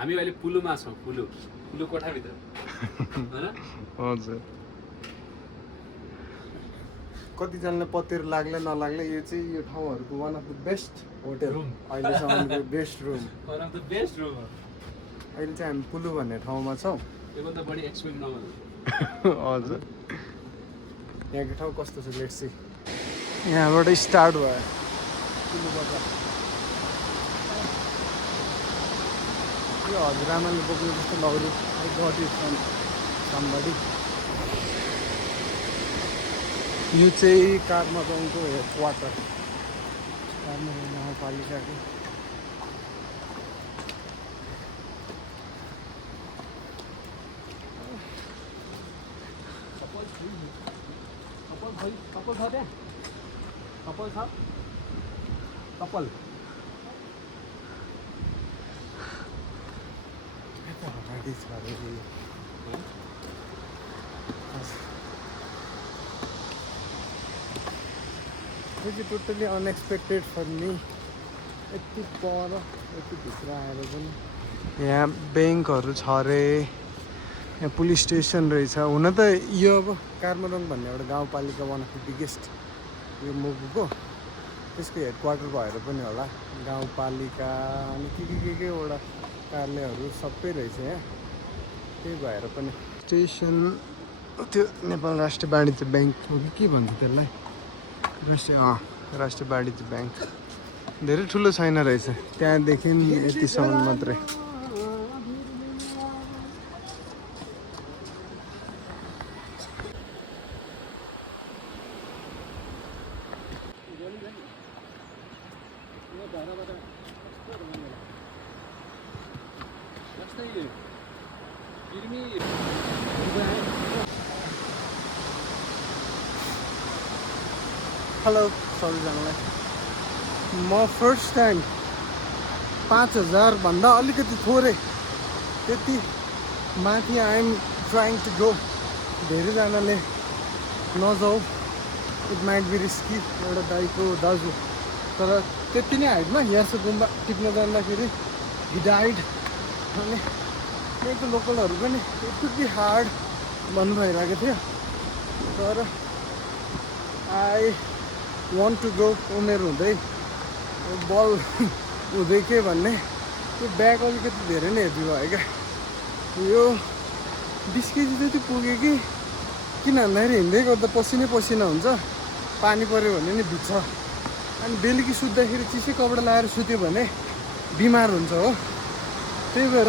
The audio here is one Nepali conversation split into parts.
हामी अहिले पुलुमा छौँ, पुलु कोठाभित्र हैन। हजुर कतिजनाले पत्तेर लाग्ला नलाग्ला यो चाहिँ यो ठाउँहरूको one of the best hotel room अहिलेसम्मको best room one of the best room हो। अहिले चाहिँ हामी पुलु भन्ने ठाउँमा छौँ। योभन्दा बढी एक्सपेक्ट नगर्नु। हजुर यहाँको ठाउँ कस्तो छ लेट्स सी। यहाँबाट स्टार्ट भयो पुलुबाट। यो हजुरआमाले बोक्नु जस्तो लौरी I got it from somebody. यो चाहिँ काठमाडौँको हेड क्वार्टर, काठमाडौँ नगरपालिकाको। कपाल छ त्यहाँ? कपाल छ? कपाल अगाडि छ अरे यो। यो चाहिँ टोटली अनएक्सपेक्टेड फर मी। यति पर यति भित्र आएर पनि यहाँ ब्याङ्कहरू छ अरे, यहाँ पुलिस स्टेसन रहेछ। हुन त यो अब काठमाडौँ भन्ने एउटा गाउँपालिका वान अफ द बिगेस्ट यो मुगुको, त्यसको हेड क्वार्टर भएर पनि होला गाउँपालिका अनि के कार्यालयहरू सबै रहेछ यहाँ। त्यही भएर पनि स्टेसन त्यो नेपाल राष्ट्रिय वाणिज्य ब्याङ्क हो कि के भन्छ त्यसलाई, राष्ट्रिय वाणिज्य ब्याङ्क। धेरै ठुलो छैन रहेछ, त्यहाँदेखि यतिसम्म मात्रै। हेलो सबैजनालाई, म फर्स्ट टाइम 5000 भन्दा अलिकति थोरै त्यति माथि आइएम ट्राइङ टु गो। धेरैजनाले नजाऊ, इट माइट बी रिस्की, एउटा दाइको दाजु तर त्यति नै हाइटमा यहाँसम्म गुम्बा टिप्न जाँदाखेरि हि डाइड। अनि त्यहीको लोकलहरू पनि इट कुड बी हार्ड भन्नु भइरहेको थियो, तर आई वान्ट टु गो। उमेर हुँदै बल हुँदै के भन्ने, त्यो ब्याग अलिकति धेरै नै हेभी भयो क्या। यो 20 केजी जति पुग्यो कि, किन भन्दाखेरि हिँड्दै गर्दा पसिनै पसिना हुन्छ, पानी पऱ्यो भने नि भिज्छ। अनि बेलुकी सुत्दाखेरि चिसै कपडा लगाएर सुत्यो भने बिमार हुन्छ हो। त्यही भएर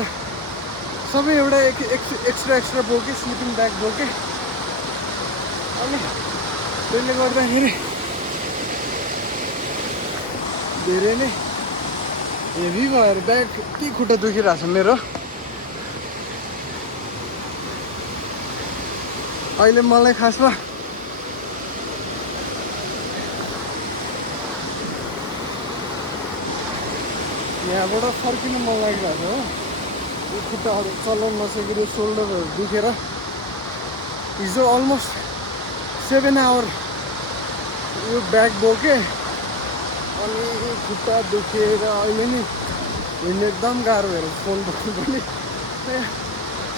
सबै एउटा एक्स्ट्रा बोकेँ, स्लिपिङ ब्याग बोकेँ। अनि त्यसले गर्दाखेरि धेरै नै हेभी भएर ब्याग के खुट्टा दुखिरहेको छ मेरो। अहिले मलाई खासमा यहाँबाट फर्किनु मन लागिरहेको छ हो। यो खुट्टाहरू चलाउन नसकेर सोल्डरहरू दुखेर हिजो अलमोस्ट 7 आवर यो ब्याग बोकेँ अनि खुट्टा दुखेर अहिले नि हिँड्नु एकदम गाह्रो भएर फोन बोक्नु पनि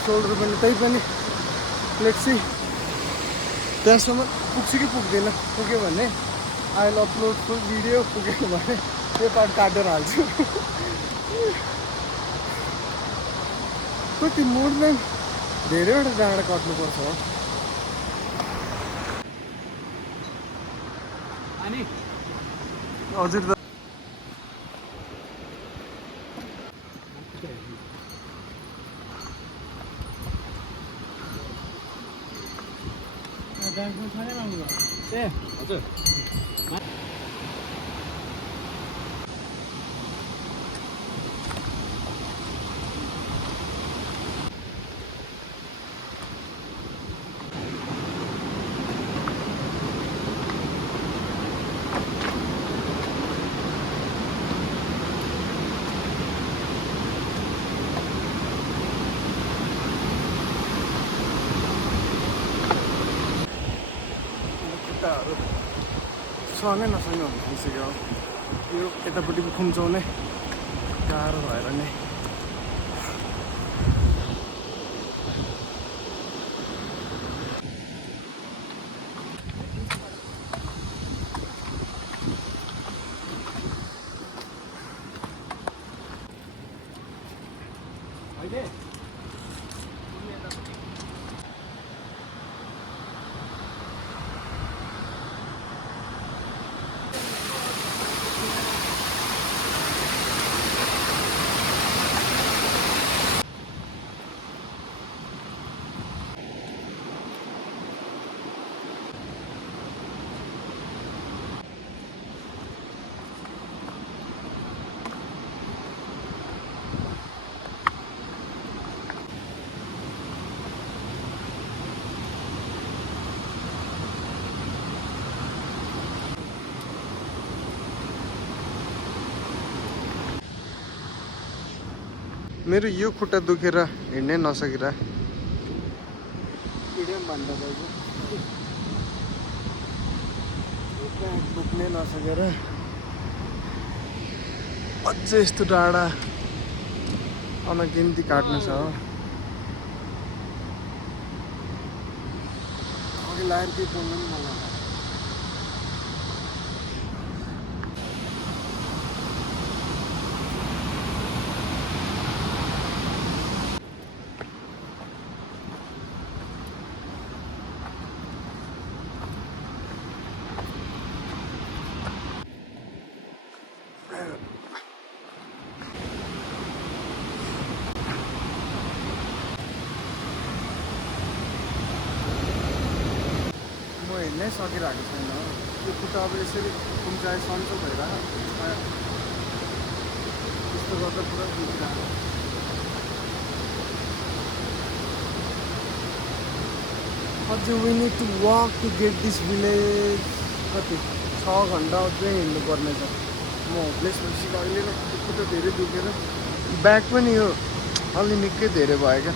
सोल्डर पनि। त्यही पनि लेट्स सी त्यहाँसम्म पुग्छु कि पुग्दैन। पुग्यो भने I will upload full video, पुगेन भने त्यो पार्ट काटेर हाल्छु। कति मोर देन धेरैवटा डाँडा कट्नुपर्छ हो। अनि हजुर त ए हजुर खुट्टाहरू सँगै नसँगै हुन थालिसक्यो। यो यतापट्टिको खुम्चाउने गाह्रो भएर नै अहिले मेरो यो खुट्टा दुखेर हिँड्नै नसकेर भन्दा भयो दुख्नै नसकेर अझै यस्तो टाढा अनगिन्ती काट्नु छ अघि लाएर केही बोल्नु पनि मलाई हिँड्नै सकिरहेको छैन त्यो खुट्टा अब यसरी कुम्चाए सन्चो भइरहेको त्यस्तो गर्दा पुरा दुखिरहेको अझै we need to walk to get this village कति 6 घन्टा अझै हिँड्नु पर्ने छ म होपलेस भइसक्यो अहिले नै खुट्टा धेरै दुखेर ब्याक पनि यो अलि निकै धेरै भयो क्या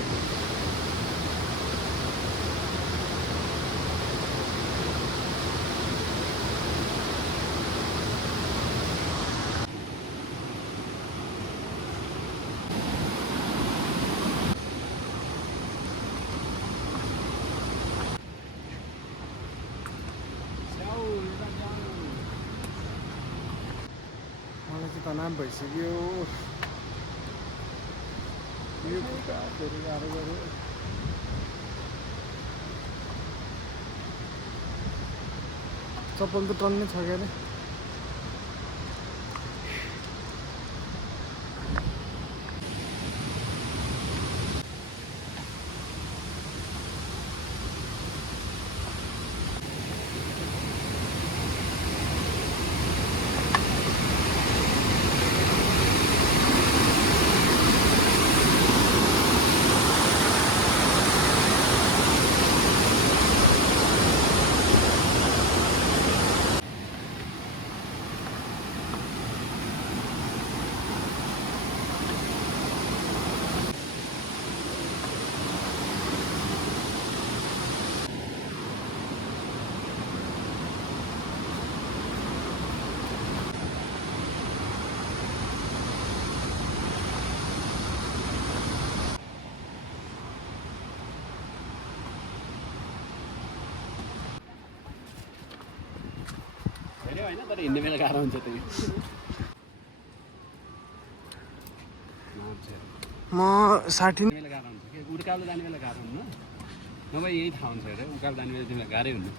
मलाई चाहिँ तनाव भइसक्यो यो खुट्टा धेरै गाह्रो गऱ्यो चप्पल त टन्नै छ क्या अरे होइन तर हिँड्ने बेला गाह्रो हुन्छ त्यही म 60 बेला गाह्रो हुन्छ कि उकालो जाने बेला गाह्रो हुन्न नभए यही थाहा हुन्छ अरे उकालो जाने बेला तिमीलाई गाह्रै हुनु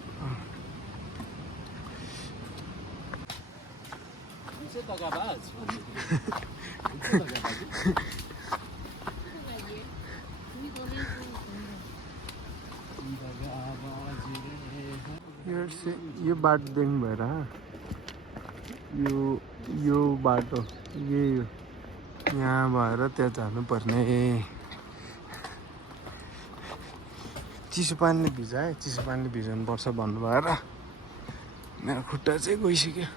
यो बाटो देख्नु भएर यो बाटो यही हो यहाँ भएर त्यहाँ जानुपर्ने चिसो पानीले भिजाएँ चिसो पानीले भिजाउनु पर्छ भन्नु भएर मेरो खुट्टा चाहिँ गइसक्यो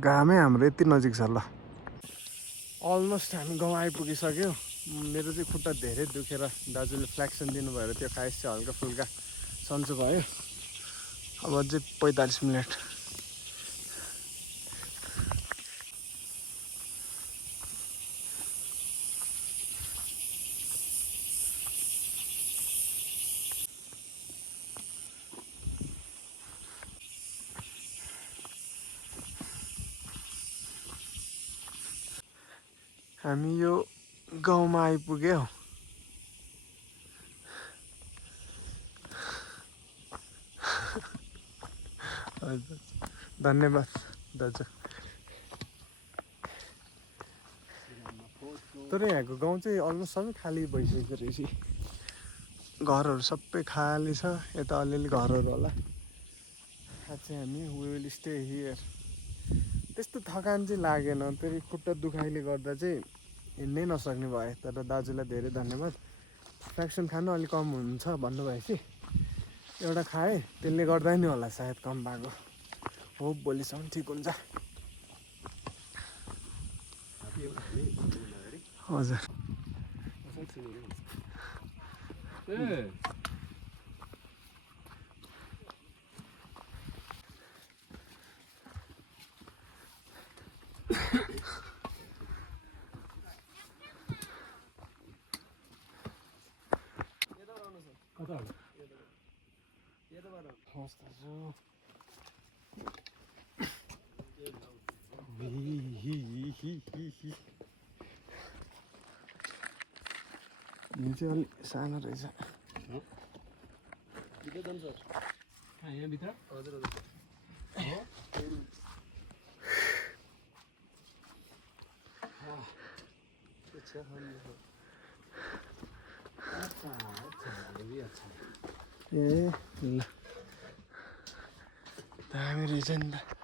घामै हाम्रो यति नजिक छ ल। अलमोस्ट हामी गाउँ आइपुगिसक्यो। मेरो चाहिँ खुट्टा धेरै दुखेर दाजुले फ्ल्याक्सन दिनुभएर त्यो खाइस चाहिँ हल्का फुल्का सन्चो भयो। अब अझै 45 मिनट। हामी यो गाउँमा आइपुग्यौँ। हजुर धन्यवाद दाजु। तर यहाँको गाउँ चाहिँ अलमोस्ट सबै खाली भइसकेको रहेछ। घरहरू सबै खाली छ। यता अलिअलि घरहरू होला। आज चाहिँ हामी विल स्टे हियर। त्यस्तो थकान चाहिँ लागेन। फेरि खुट्टा दुखाइले गर्दा चाहिँ हिँड्नै नसक्ने भयो। तर दाजुलाई धेरै धन्यवाद। फ्र्याक्सन खानु अलिक कम हुन्छ भन्नुभएपछि एउटा खाएँ। त्यसले गर्दा नि होला सायद कम भएको। होप भोलिसम्म ठिक हुन्छ। हजुर यो चाहिँ अलिक सानो रहेछ। यहाँभित्र हजुर हजुर ए ल दामी रहेछ नि त।